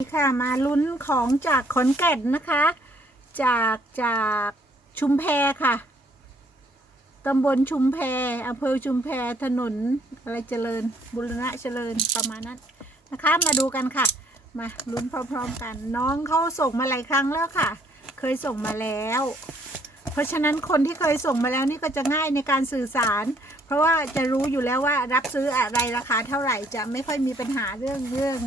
นี่ค่ะมาลุ้นของจากขอนแก่นนะคะ จากจากชุมแพค่ะตำบลชุมแพอำเภอชุมแพถนนอะไรเจริญ บุรณะเจริญประมาณนั้นนะคะ มาดูกันค่ะ มาลุ้นพร้อมๆกัน น้องเขาส่งมาหลายครั้งแล้วค่ะ เคยส่งมาแล้ว เพราะฉะนั้นคนที่เคยส่งมาแล้วนี่ก็จะง่ายในการสื่อสาร เพราะว่าจะรู้อยู่แล้วว่ารับซื้ออะไรราคาเท่าไหร่จะไม่ค่อยมีปัญหาเรื่องเรื่อง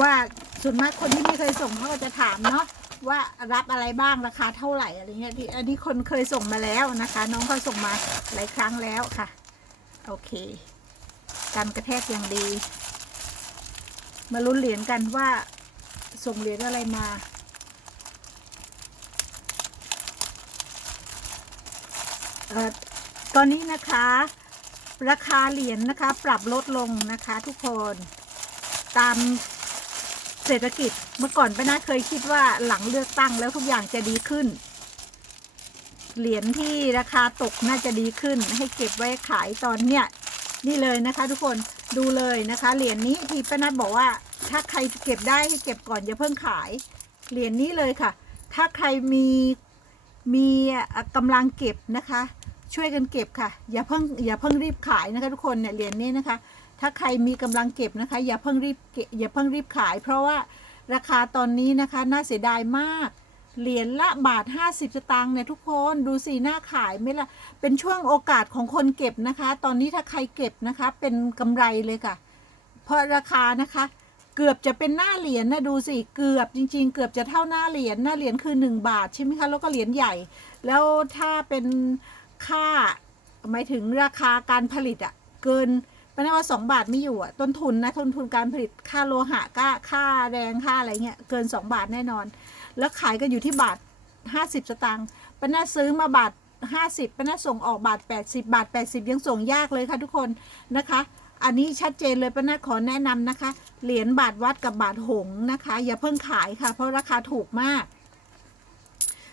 ว่าส่วนมากคนที่ไม่เคยส่งเขาก็จะถามเนาะว่ารับอะไรบ้างราคาเท่าไหร่อะไรเงี้ยที่อันนี้คนเคยส่งมาแล้วนะคะ น้องเขาส่งมาหลายครั้งแล้วค่ะ โอเคกันกระแทกอย่างดี มาลุ้นเหรียญกันว่าส่งเหรียญอะไรมาเอ่อตอนนี้นะคะ ราคาเหรียญนะคะ ปรับลดลงนะคะ ทุกคนตาม เศรษฐกิจเมื่อก่อนป้านาเคยคิดว่าหลังเลือกตั้งแล้วทุกอย่างจะดีขึ้น เหรียญที่ราคาตกน่าจะดีขึ้น ให้เก็บไว้ขายตอนเนี้ยนี่เลยนะคะทุกคนดูเลยนะคะ เหรียญนี้ที่ป้านาบอกว่า ถ้าใครเก็บได้ให้เก็บก่อนอย่าเพิ่งขาย เหรียญนี้เลยค่ะ ถ้าใครมีมีกำลังเก็บนะคะ ช่วยกันเก็บค่ะ อย่าเพิ่งอย่าเพิ่งรีบขายนะคะทุกคนเนี่ยเหรียญนี้นะคะ ถ้าใครมีกำลังเก็บนะคะ อย่าเพิ่งรีบเก็บอย่าเพิ่งรีบขาย เพราะว่าราคาตอนนี้นะคะน่าเสียดายมาก เหรียญละบาท 50 สตางค์เนี่ยทุกคนดูสีหน้าขายไม่ละเป็นช่วงโอกาสของคนเก็บนะคะ ตอนนี้ถ้าใครเก็บนะคะ เป็นกำไรเลยค่ะ เพราะราคานะคะเกือบจะเป็นหน้าเหรียญนะดูสิเกือบจริง ๆ เกือบจะเท่าหน้าเหรียญหน้าเหรียญคือ 1 บาทใช่ไหมคะแล้วก็เหรียญใหญ่ แล้วถ้าเป็นค่าหมายถึงราคาการผลิตอะเกิน แปลว่าสองบาทไม่อยู่อะต้นทุนนะต้นทุนการผลิตค่าโลหะก็ค่าแรงค่าอะไรเงี้ยเกิน 2 บาทแน่นอน แล้วขายกันอยู่ที่บาท 50 สตางค์ปน่าซื้อมาบาท 50ปน่าส่งออกบาท 80 บาท 80 ยังส่งยากเลยค่ะทุกคนนะคะ อันนี้ชัดเจนเลยปน่าขอแนะนำนะคะ เหรียญบาทวัดกับบาทหงนะคะ อย่าเพิ่งขายค่ะ เพราะราคาถูกมาก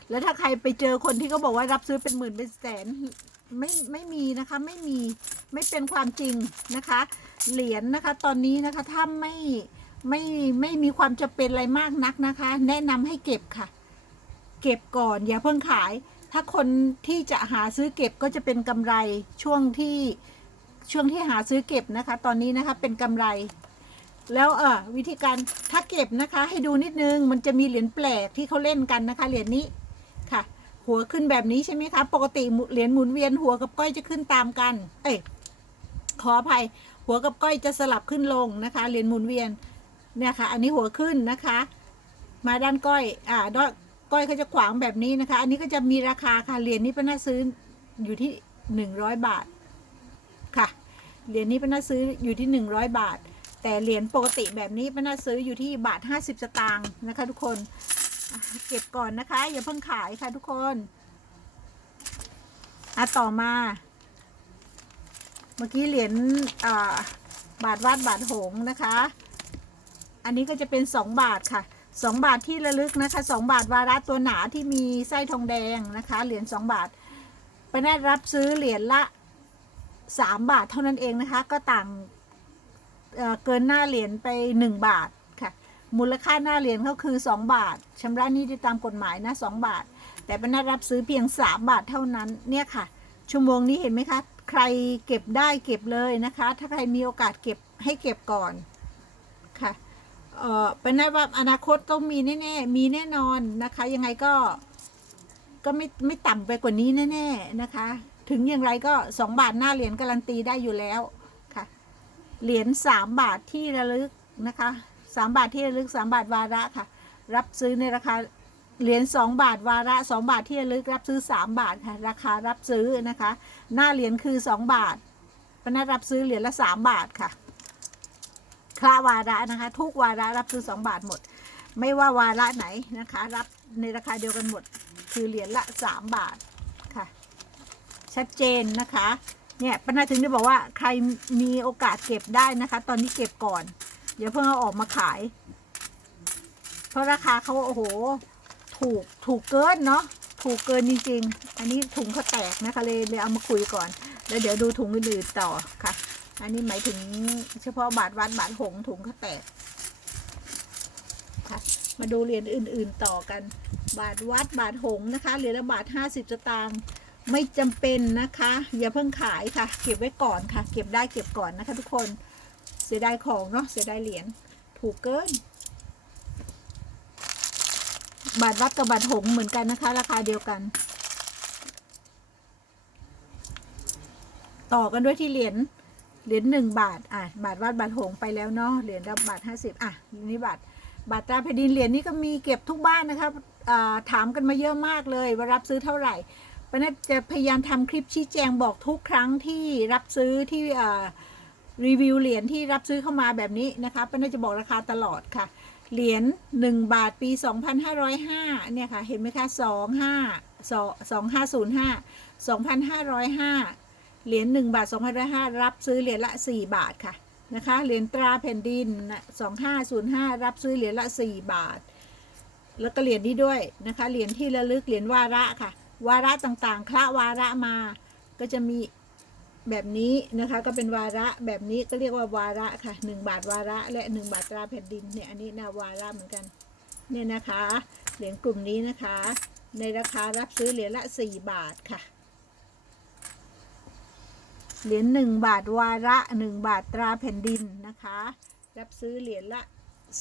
แล้วถ้าใครไปเจอคนที่เขาบอกว่ารับซื้อเป็นหมื่นเป็นแสนไม่ไม่มีนะคะไม่มีไม่เป็นความจริงนะคะ เหรียญนะคะ ตอนนี้นะคะถ้าไม่ไม่ไม่มีความจำเป็นอะไรมากนักนะคะ แนะนำให้เก็บค่ะ เก็บก่อนอย่าเพิ่งขาย ถ้าคนที่จะหาซื้อเก็บก็จะเป็นกำไรช่วงที่ช่วงที่หาซื้อเก็บนะคะ ตอนนี้นะคะเป็นกำไร แล้วเออวิธีการถ้าเก็บนะคะ ให้ดูนิดนึงมันจะมีเหรียญแปลกที่เขาเล่นกันนะคะเหรียญนี้ หัวขึ้นแบบนี้ใช่ไหมคะปกติเหรียญหมุนเวียนหัวกับก้อยจะขึ้นตามกัน เอ้ยขออภัย หัวกับก้อยจะสลับขึ้นลงนะคะเหรียญหมุนเวียนเนี่ยค่ะ อันนี้หัวขึ้นนะคะ มาด้านก้อยอ่าด้านก้อยเขาจะขวางแบบนี้นะคะ อันนี้ก็จะมีราคาค่ะเหรียญนี้เป็นน่าซื้ออยู่ที่หนึ่งร้อยบาทค่ะเหรียญนี้เป็นน่าซื้ออยู่ที่หนึ่งร้อยบาท แต่เหรียญปกติแบบนี้เป็นน่าซื้ออยู่ที่บาทห้าสิบสตางค์นะคะ ทุกคน เก็บก่อนนะคะ อย่าเพิ่งขายค่ะทุกคนอะต่อมา เมื่อกี้เหรียญบาทวาดบาทหงนะคะ อันนี้ก็จะเป็นสองบาทค่ะสองบาทที่ระลึกนะคะสองบาทวาระตัวหนาที่มีไส้ทองแดงนะคะ เหรียญสองบาทไปได้รับซื้อเหรียญละสามบาทเท่านั้นเองนะคะ ก็ต่างเอ่อเกินหน้าเหรียญไปหนึ่งบาท มูลค่าหน้าเหรียญเขาคือ 2 บาทชำระหนี้ได้ตามกฎหมายนะ 2 บาท แต่เป็นได้รับซื้อเพียง 3 บาทเท่านั้นเนี่ยค่ะ ชั่วโมงนี้เห็นไหมคะ ใครเก็บได้เก็บเลยนะคะ ถ้าใครมีโอกาสเก็บให้เก็บก่อนค่ะเออเป็นได้ว่าอนาคตต้องมีแน่ๆมีแน่นอนนะคะ ยังไงก็ก็ไม่ไม่ต่ำไปกว่านี้แน่ๆนะคะ ถึงอย่างไรก็ 2 บาทหน้าเหรียญการันตีได้อยู่แล้วค่ะเหรียญ3บาทที่ระลึกนะคะ สามบาทที่ระลึกสามบาทวาระค่ะ รับซื้อในราคาเหรียญสองบาทวาระสองบาทที่ระลึกรับซื้อสามบาทค่ะ ราคารับซื้อนะคะ หน้าเหรียญคือสองบาทปนัดรับซื้อเหรียญละสามบาทค่ะคละวาระนะคะ ทุกวาระรับซื้อสองบาทหมด ไม่ว่าวาระไหนนะคะ รับในราคาเดียวกันหมด คือเหรียญละสามบาทค่ะ ชัดเจนนะคะเนี่ยปนาถึงได้บอกว่าใครมีโอกาสเก็บได้นะคะ ตอนนี้เก็บก่อน อย่าเพิ่งเอาออกมาขาย เพราะราคาเขาโอ้โห ถูกถูกเกินเนาะถูกเกินจริงๆ อันนี้ถุงเขาแตกนะคะเลยเลยเอามาคุยก่อน แล้วเดี๋ยวดูถุงอื่นๆต่อค่ะ อันนี้หมายถึงเฉพาะบาทวัดบาทหงถุงเขาแตกค่ะ มาดูเหรียญอื่นๆต่อกัน บาทวัดบาทหงนะคะเหรียญละบาทห้าสิบสตางค์ไม่จำเป็นนะคะ อย่าเพิ่งขายค่ะ เก็บไว้ก่อนค่ะ เก็บได้เก็บก่อนนะคะทุกคน เสียดายของเนาะเสียดายเหรียญถูกเกิน บาทวัดกับบาทหงเหมือนกันนะคะ ราคาเดียวกัน ต่อกันด้วยที่เหรียญเหรียญหนึ่งบาท อะ บาทวัดบาทหงไปแล้วเนาะ เหรียญละบาทห้าสิบอะ นี่บาท บาทตราแผ่นดิน เหรียญนี้ก็มีเก็บทุกบ้านนะคะถามกันมาเยอะมากเลย ว่ารับซื้อเท่าไหร่ปนัดจะพยายามทำคลิปชี้แจงบอกทุกครั้งที่รับซื้อที่อ่า รีวิวเหรียญที่รับซื้อเข้ามาแบบนี้นะคะป้านัดจะบอกราคาตลอดค่ะ เหรียญ1 บาทปี 2505เนี่ยค่ะ เห็นไหมคะ 25 2505 2505 เหรียญ1บาท2505 รับซื้อเหรียญละ 4 บาทค่ะนะคะ เหรียญตราแผ่นดินนะ2505 รับซื้อเหรียญละ 4 บาท แล้วก็เหรียญนี้ด้วยนะคะ เหรียญที่ระลึก เหรียญวาระค่ะ วาระต่างๆ คละวาระมา ก็จะมี แบบนี้นะคะก็เป็นวาระแบบนี้ก็เรียกว่าวาระค่ะ 1 บาทวาระและ 1 บาทตราแผ่นดินเนี่ยอันนี้นาวาระเหมือนกันเนี่ยนะคะเหรียญกลุ่มนี้นะคะ ในราคารับซื้อเหรียญละ 4 บาทค่ะเหรียญหนึ่งบาทวาระหนึ่งบาทตราแผ่นดินนะคะ รับซื้อเหรียญละ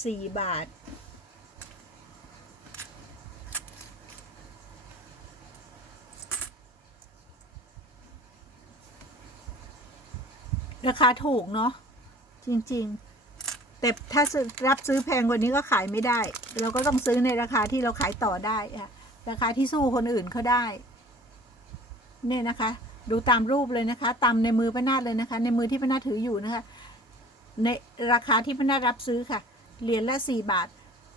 สี่บาท ราคาถูกเนาะจริง ๆ แต่ถ้ารับซื้อแพงกว่านี้ก็ขายไม่ได้ เราก็ต้องซื้อในราคาที่เราขายต่อได้อะราคาที่สู้คนอื่นเขาได้ เนี่ยนะคะ ดูตามรูปเลยนะคะ ตามในมือป้านาดเลยนะคะ ในมือที่ป้านาดถืออยู่นะคะ ในราคาที่ป้านาดรับซื้อค่ะเหรียญละสี่บาท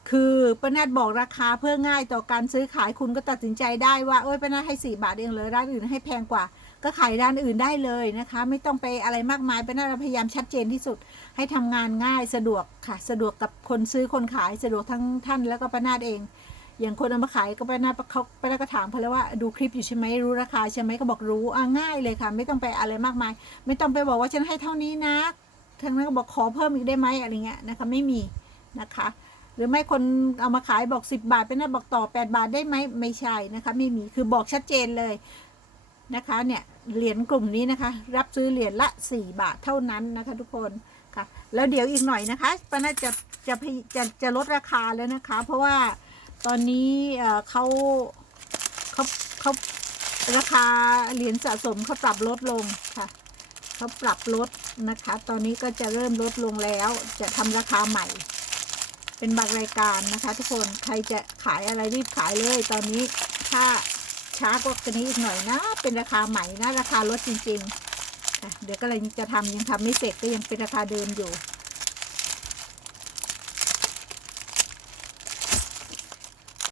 คือป้านาดบอกราคาเพื่อง่ายต่อการซื้อขายคุณก็ตัดสินใจได้ว่าเอ้ยป้านาดให้สี่บาทเองเลยร้านอื่นให้แพงกว่า ก็ขายร้านอื่นได้เลยนะคะ ไม่ต้องไปอะไรมากมายป้านาพยายามชัดเจนที่สุดให้ทำงานง่ายสะดวกค่ะ สะดวกกับคนซื้อคนขายสะดวกทั้งท่านแล้วก็ป้านาดเอง อย่างคนเอามาขายก็ป้านาเขาป้านาก็ถามเขาแล้วว่าดูคลิปอยู่ใช่ไหมรู้ราคาใช่ไหมก็บอกรู้อะง่ายเลยค่ะ ไม่ต้องไปอะไรมากมาย ไม่ต้องไปบอกว่าฉันให้เท่านี้นะทางนั้นก็บอกขอเพิ่มอีกได้ไหมอะไรเงี้ยนะคะไม่มีนะคะหรือไม่คนเอามาขายบอก 10 บาทเป็นน่าบอกต่อ 8 บาทได้ไหมไม่ใช่นะคะ ไม่มีคือบอกชัดเจนเลย นะคะเนี่ยเหรียญกลุ่มนี้นะคะ รับซื้อเหรียญละ 4 บาทเท่านั้นนะคะ ทุกคนค่ะ แล้วเดี๋ยวอีกหน่อยนะคะป้าน่าจะจะจะจะลดราคาแล้วนะคะ เพราะว่าตอนนี้เออเขาเขาเขาราคาเหรียญสะสมเขาปรับลดลงค่ะเขาปรับลดนะคะ ตอนนี้ก็จะเริ่มลดลงแล้ว จะทำราคาใหม่ เป็นบางรายการนะคะ ทุกคนใครจะขายอะไรรีบขายเลยตอนนี้ถ้า ช้ากว่านี้อีกหน่อยนะ เป็นราคาใหม่นะ ราคาลดจริงๆอะเดี๋ยวก็เลยจะทำยังทำไม่เสร็จก็ยังเป็นราคาเดิมอยู่